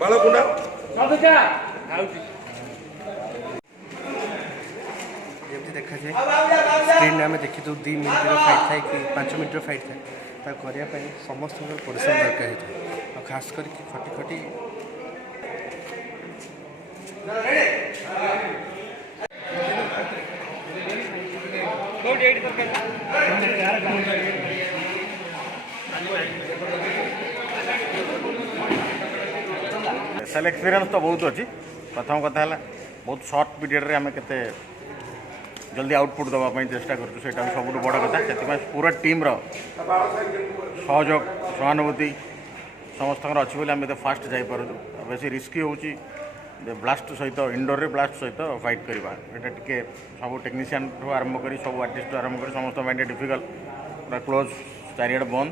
बालकुंडा देखा जाए स्क्रीन आम देखी तो 2 मिनट फाइट थाए कि 5 मिनट फाइट थाए करने समस्त परिश्रम दरकार होता है खास करके खटी खटी सेल एक्सपीरियंस तो बहुत अच्छी प्रथम कथा है बहुत सर्ट पीरियड रे आम के जल्दी आउटपुट देवाई चेष्टा करूँ सब बड़ कथा से पूरा टीम सहयोग सहानुभूति समस्त अच्छी बोली आम फास्ट जापर बेस रिस्की हो ब्लास्ट सहित इंडोर ब्लास्ट सहित फाइट करवा यहाँ टे सब टेक्नीशियन आरंभ कर सब आर्टिस्ट आरंभ कर समस्त डिफिकल्ट पूरा क्लोज चारिड़े बंद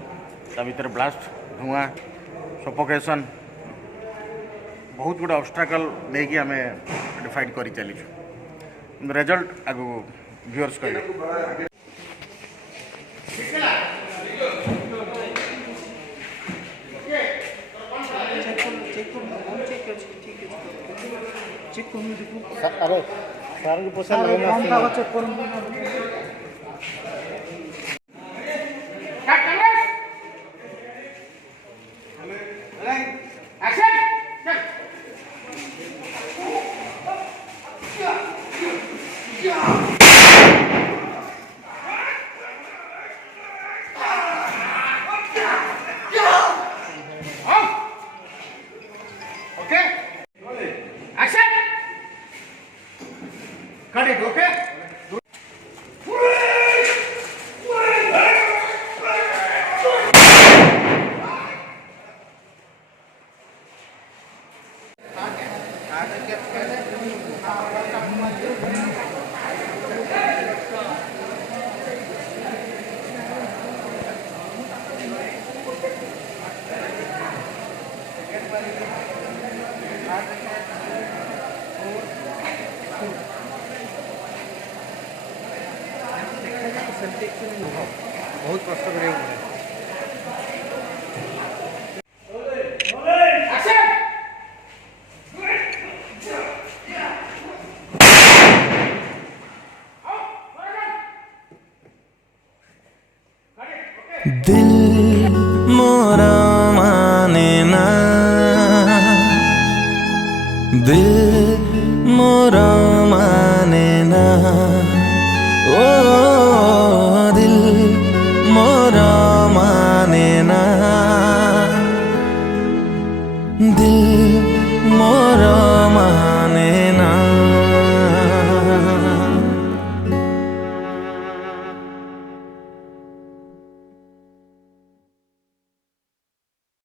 ता भर ब्लास्ट धुआं सफोकेशन बहुत गुड ऑब्स्टेकल लेकिन आम फाइट कर चलीचु रिजल्ट आगु व्यूअर्स कह अरे सार को पोसा चेक कर बहुत कष्ट कर दिल मोरा माने ना दिल